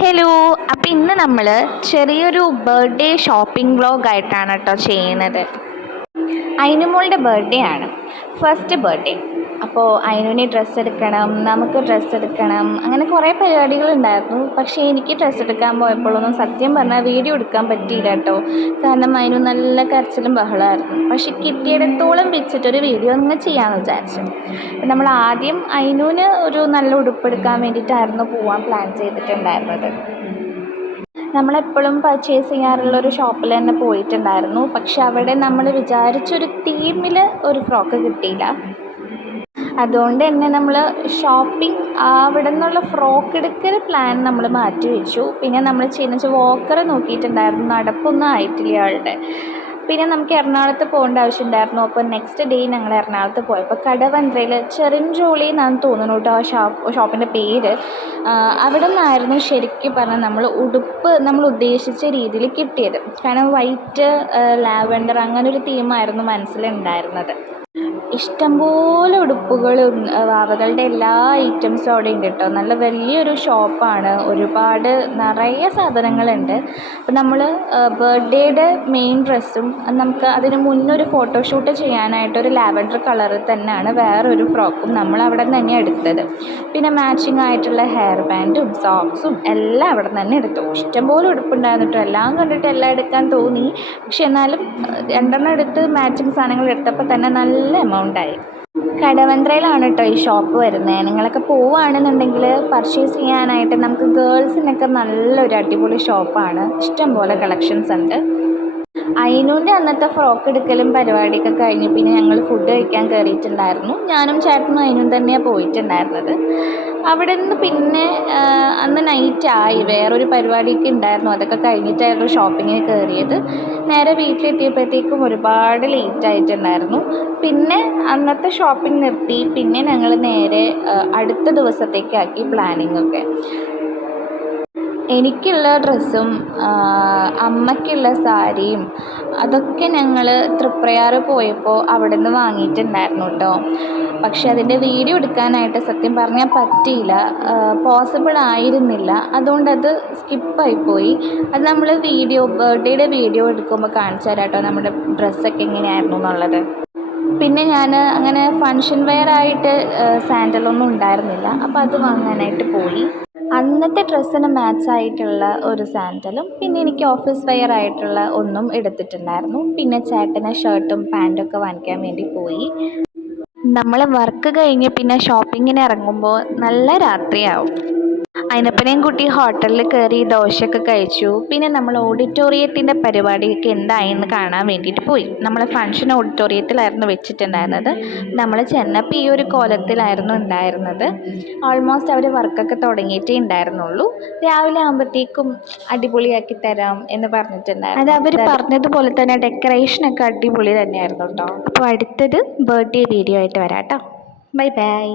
Hello. അപ്പോൾ ഇന്ന് നമ്മൾ ചെറിയൊരു ബർത്ത്ഡേ ഷോപ്പിംഗ് വ്ളോഗായിട്ടാണ് കേട്ടോ ചെയ്യുന്നത്. അയിനുമോളുടെ ബർത്ത്ഡേ ആണ്, ഫസ്റ്റ് ബർത്ത്ഡേ. അപ്പോൾ അയിനുവിന് ഡ്രസ്സ് എടുക്കണം, നമുക്ക് ഡ്രസ്സ് എടുക്കണം, അങ്ങനെ കുറേ പരിപാടികളുണ്ടായിരുന്നു. പക്ഷേ എനിക്ക് ഡ്രസ്സ് എടുക്കാൻ പോയപ്പോഴൊന്നും സത്യം പറഞ്ഞാൽ വീഡിയോ എടുക്കാൻ പറ്റിയില്ല കേട്ടോ. കാരണം അയിനു നല്ല കരച്ചിലും ബഹളമായിരുന്നു. പക്ഷേ കിട്ടിയിടത്തോളം വെച്ചിട്ടൊരു വീഡിയോ നിങ്ങൾ ചെയ്യാമെന്ന് വിചാരിച്ചു. അപ്പം നമ്മൾ ആദ്യം അയിനുവിന് ഒരു നല്ല ഉടുപ്പെടുക്കാൻ വേണ്ടിയിട്ടായിരുന്നു പോകാൻ പ്ലാൻ ചെയ്തിട്ടുണ്ടായിരുന്നത്. നമ്മളെപ്പോഴും പർച്ചേസ് ചെയ്യാറുള്ളൊരു ഷോപ്പിൽ തന്നെ പോയിട്ടുണ്ടായിരുന്നു. പക്ഷെ അവിടെ നമ്മൾ വിചാരിച്ചൊരു തീമിൽ ഒരു ഫ്രോക്ക് കിട്ടിയില്ല. അതുകൊണ്ട് തന്നെ നമ്മൾ ഷോപ്പിംഗ് അവിടെ നിന്നുള്ള ഫ്രോക്ക് എടുക്കൽ പ്ലാൻ നമ്മൾ മാറ്റി വെച്ചു. പിന്നെ നമ്മൾ ചെയ്യുന്ന വെച്ചാൽ വോക്കർ നോക്കിയിട്ടുണ്ടായിരുന്നു, നടപ്പൊന്നും ആയിട്ടില്ല ആളുടെ. പിന്നെ നമുക്ക് എറണാകുളത്ത് പോകേണ്ട ആവശ്യമുണ്ടായിരുന്നു. അപ്പോൾ നെക്സ്റ്റ് ഡേ ഞങ്ങൾ എറണാകുളത്ത് പോയപ്പോൾ കടവന്ത്രയിൽ ചെറിഞ്ചോളി എന്നാണ് തോന്നുന്നു കേട്ടോ ആ ഷോപ്പിൻ്റെ പേര്. അവിടെ നിന്നായിരുന്നു ശരിക്കും പറഞ്ഞാൽ ഉടുപ്പ് നമ്മൾ ഉദ്ദേശിച്ച രീതിയിൽ കിട്ടിയത്. കാരണം വൈറ്റ്, ലാവൻഡർ അങ്ങനെ ഒരു തീമായിരുന്നു മനസ്സിലുണ്ടായിരുന്നത്. ഇഷ്ടംപോലെ ഉടുപ്പുകളും വാവകളുടെ എല്ലാ ഐറ്റംസും അവിടെ ഉണ്ട് കേട്ടോ. നല്ല വലിയൊരു ഷോപ്പാണ്, ഒരുപാട് നിറയെ സാധനങ്ങളുണ്ട്. അപ്പം നമ്മൾ ബർത്ത്ഡേയുടെ മെയിൻ ഡ്രസ്സും നമുക്ക് അതിന് മുന്നൊരു ഫോട്ടോഷൂട്ട് ചെയ്യാനായിട്ടൊരു ലാവൻഡർ കളറിൽ തന്നെയാണ് വേറൊരു ഫ്രോക്കും നമ്മൾ അവിടെ നിന്ന് തന്നെ എടുത്തത്. പിന്നെ മാച്ചിങ് ആയിട്ടുള്ള ഹെയർ ബാൻഡും സോക്സും എല്ലാം അവിടെ നിന്ന് തന്നെ എടുത്തു. ഇഷ്ടംപോലെ ഉടുപ്പുണ്ടായിരുന്നു കേട്ടോ. എല്ലാം കണ്ടിട്ട് എല്ലാം എടുക്കാൻ തോന്നി. പക്ഷെ എന്നാലും രണ്ടെണ്ണം എടുത്ത് മാച്ചിങ് സാധനങ്ങൾ എടുത്തപ്പോൾ തന്നെ നല്ല എമൗണ്ടായി. കടവന്ത്രയിലാണ് കേട്ടോ ഈ ഷോപ്പ് വരുന്നത്. നിങ്ങളൊക്കെ പോവുകയാണെന്നുണ്ടെങ്കിൽ പർച്ചേസ് ചെയ്യാനായിട്ട് നമുക്ക് ഗേൾസിനൊക്കെ നല്ലൊരു അടിപൊളി ഷോപ്പാണ്. ഇഷ്ടംപോലെ കളക്ഷൻസ് ഉണ്ട്. അയിനൂൻ്റെ അന്നത്തെ ഫ്രോക്ക് എടുക്കലും പരിപാടിയൊക്കെ കഴിഞ്ഞ് പിന്നെ ഞങ്ങൾ ഫുഡ് കഴിക്കാൻ കയറിയിട്ടുണ്ടായിരുന്നു. ഞാനും ചേട്ടനും അയിനും തന്നെയാണ് പോയിട്ടുണ്ടായിരുന്നത്. അവിടെ നിന്ന് പിന്നെ അന്ന് നൈറ്റായി, വേറൊരു പരിപാടിയൊക്കെ ഉണ്ടായിരുന്നു. അതൊക്കെ കഴിഞ്ഞിട്ടായിരുന്നു ഷോപ്പിങ്ങിന് കയറിയത്. നേരെ വീട്ടിലെത്തിയപ്പോഴത്തേക്കും ഒരുപാട് ലേറ്റ് ആയിട്ടുണ്ടായിരുന്നു. പിന്നെ അന്നത്തെ ഷോപ്പിംഗ് നിർത്തി. പിന്നെ ഞങ്ങൾ നേരെ അടുത്ത ദിവസത്തേക്കാക്കി പ്ലാനിങ്ങൊക്കെ. എനിക്കുള്ള ഡ്രസ്സും അമ്മയ്ക്കുള്ള സാരിയും അതൊക്കെ ഞങ്ങൾ തൃപ്രയാർ പോയപ്പോൾ അവിടെ നിന്ന് വാങ്ങിയിട്ടുണ്ടായിരുന്നു കേട്ടോ. പക്ഷെ അതിൻ്റെ വീഡിയോ എടുക്കാനായിട്ട് സത്യം പറഞ്ഞാൽ പറ്റിയില്ല, പോസിബിൾ ആയിരുന്നില്ല. അതുകൊണ്ടത് സ്കിപ്പായിപ്പോയി. അത് നമ്മൾ ബർത്ത്ഡേയുടെ വീഡിയോ എടുക്കുമ്പോൾ കാണിച്ചു തരാം കേട്ടോ നമ്മുടെ ഡ്രസ്സൊക്കെ എങ്ങനെയായിരുന്നു എന്നുള്ളത്. പിന്നെ ഞാൻ അങ്ങനെ ഫങ്ഷൻ വെയർ ആയിട്ട് സാൻഡലൊന്നും ഉണ്ടായിരുന്നില്ല, അപ്പോൾ അത് വാങ്ങാനായിട്ട് പോയി. അന്നത്തെ ഡ്രസ്സിന് മാച്ചായിട്ടുള്ള ഒരു സാൻഡലും പിന്നെ എനിക്ക് ഓഫീസ് വെയർ ആയിട്ടുള്ള ഒന്നും എടുത്തിട്ടുണ്ടായിരുന്നു. പിന്നെ ചേട്ടന് ഷർട്ടും പാൻറ്റൊക്കെ വാങ്ങിക്കാൻ വേണ്ടി പോയി. നമ്മൾ വർക്ക് കഴിഞ്ഞ് പിന്നെ ഷോപ്പിങ്ങിന് ഇറങ്ങുമ്പോൾ നല്ല രാത്രിയാവും. അതിനപ്പനെയും കുട്ടി ഹോട്ടലിൽ കയറി ദോശയൊക്കെ കഴിച്ചു. പിന്നെ നമ്മൾ ഓഡിറ്റോറിയത്തിൻ്റെ പരിപാടിയൊക്കെ എന്തായെന്ന് കാണാൻ വേണ്ടിയിട്ട് പോയി. നമ്മൾ ഫങ്ഷൻ ഓഡിറ്റോറിയത്തിലായിരുന്നു വെച്ചിട്ടുണ്ടായിരുന്നത്. നമ്മൾ ചെന്നപ്പോൾ ഈ ഒരു കോലത്തിലായിരുന്നു ഉണ്ടായിരുന്നത്. ഓൾമോസ്റ്റ് അവർ വർക്കൊക്കെ തുടങ്ങിയിട്ടേ ഉണ്ടായിരുന്നുള്ളൂ. രാവിലെ ആകുമ്പോഴത്തേക്കും അടിപൊളിയാക്കി തരാം എന്ന് പറഞ്ഞിട്ടുണ്ടായിരുന്നു. അത് അവർ പറഞ്ഞതുപോലെ തന്നെ ഡെക്കറേഷനൊക്കെ അടിപൊളി തന്നെയായിരുന്നു കേട്ടോ. അപ്പോൾ അടുത്തത് ബർത്ത്ഡേ വീഡിയോ ആയിട്ട് വരാം കേട്ടോ. Bye bye.